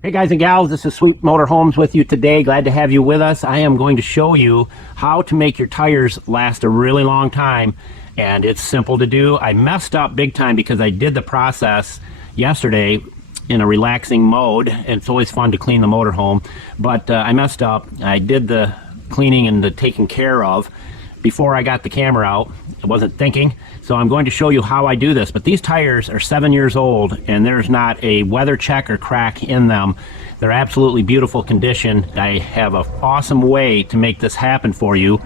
Hey guys and gals, this is Sweet Motorhomes with you today. Glad to have you with us. I am going to show you how to make your tires last a really long time, and it's simple to do. I messed up big time because I did the process yesterday in a relaxing mode, and it's always fun to clean the motorhome, but I messed up. I did the cleaning and the taking care of before I got the camera out. I wasn't thinking, so I'm going to show you how I do this. But these tires are 7 years old and there's not a weather check or crack in them. They're absolutely beautiful condition. I have an awesome way to make this happen for you.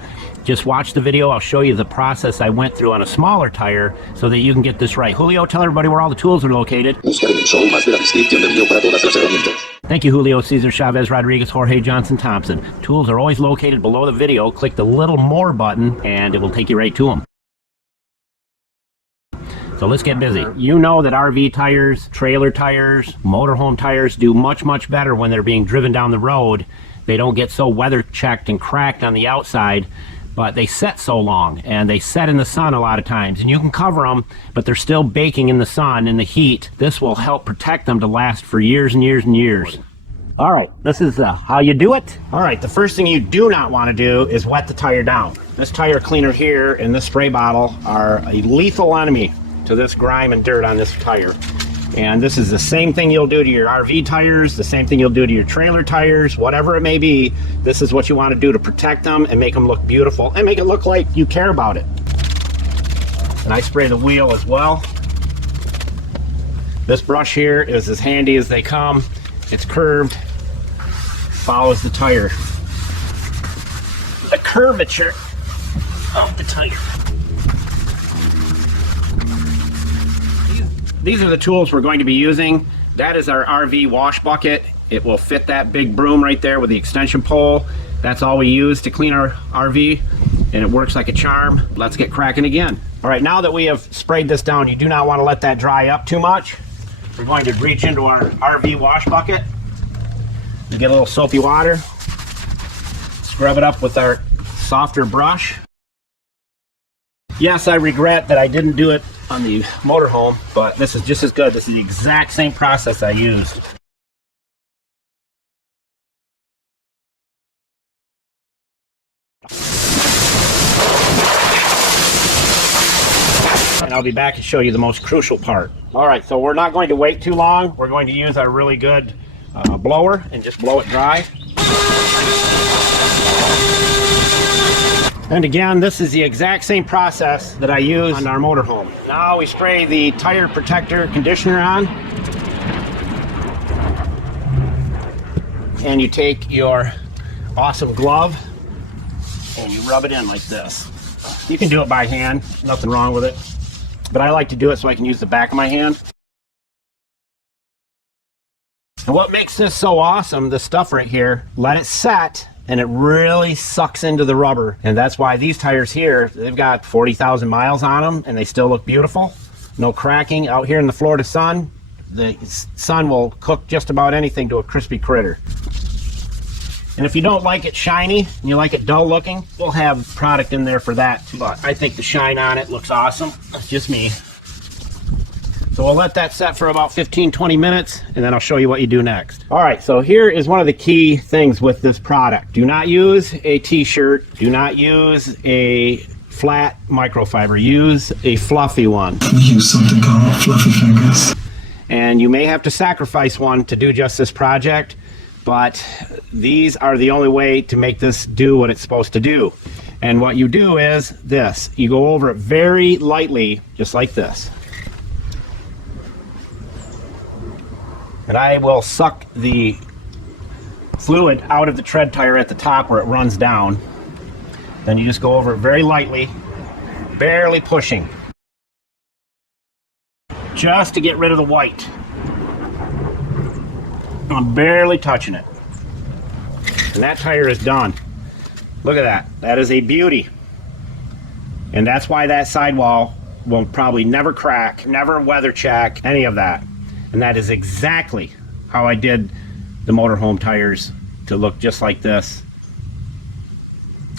Just watch the video. I'll show you the process I went through on a smaller tire so that you can get this right. Julio, tell everybody where all the tools are located. Thank you, Julio, Cesar, Chavez, Rodriguez, Jorge, Johnson, Thompson. Tools are always located below the video. Click the little more button and it will take you right to them. So let's get busy. You know that RV tires, trailer tires, motorhome tires do much, much better when they're being driven down the road. They don't get so weather checked and cracked on the outside, but they set so long and they set in the sun a lot of times, and you can cover them, but they're still baking in the sun, in the heat. This will help protect them to last for years and years and years. All right, this is how you do it. All right, the first thing you do not want to do is wet the tire down. This tire cleaner here and this spray bottle are a lethal enemy to this grime and dirt on this tire. And this is the same thing you'll do to your RV tires, the same thing you'll do to your trailer tires, whatever it may be. This is what you want to do to protect them and make them look beautiful and make it look like you care about it. And I spray the wheel as well. This brush here is as handy as they come. It's curved, follows the tire. The curvature of the tire. These are the tools we're going to be using. That is our RV wash bucket. It will fit that big broom right there with the extension pole. That's all we use to clean our RV, and it works like a charm. Let's get cracking again. All right, now that we have sprayed this down, you do not want to let that dry up too much. We're going to reach into our RV wash bucket and get a little soapy water. Scrub it up with our softer brush. Yes, I regret that I didn't do it on the motorhome, but this is just as good. This is the exact same process I used. And I'll be back to show you the most crucial part. All right, so we're not going to wait too long. We're going to use our really good blower and just blow it dry. And again, this is the exact same process that I use on our motorhome. Now we spray the tire protector conditioner on. And you take your awesome glove and you rub it in like this. You can do it by hand, nothing wrong with it. But I like to do it so I can use the back of my hand. And what makes this so awesome, this stuff right here, let it set and it really sucks into the rubber. And that's why these tires here, they've got 40,000 miles on them and they still look beautiful. No cracking. Out here in the Florida sun, the sun will cook just about anything to a crispy critter. And if you don't like it shiny and you like it dull looking, we'll have product in there for that too. But I think the shine on it looks awesome. That's just me. So we'll let that set for about 15-20 minutes, and then I'll show you what you do next. All right, so here is one of the key things with this product. Do not use a t-shirt. Do not use a flat microfiber. Use a fluffy one. We use something called fluffy fingers. And you may have to sacrifice one to do just this project, but these are the only way to make this do what it's supposed to do. And what you do is this. You go over it very lightly, just like this. And I will suck the fluid out of the tread tire at the top where it runs down. Then you just go over it very lightly, barely pushing, just to get rid of the white. I'm barely touching it. And that tire is done. Look at that. That is a beauty. And that's why that sidewall will probably never crack, never weather check, any of that. And that is exactly how I did the motorhome tires to look just like this.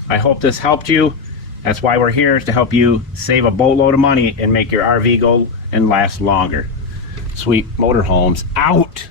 I hope this helped you. That's why we're here, is to help you save a boatload of money and make your RV go and last longer. Sweet Motorhomes out.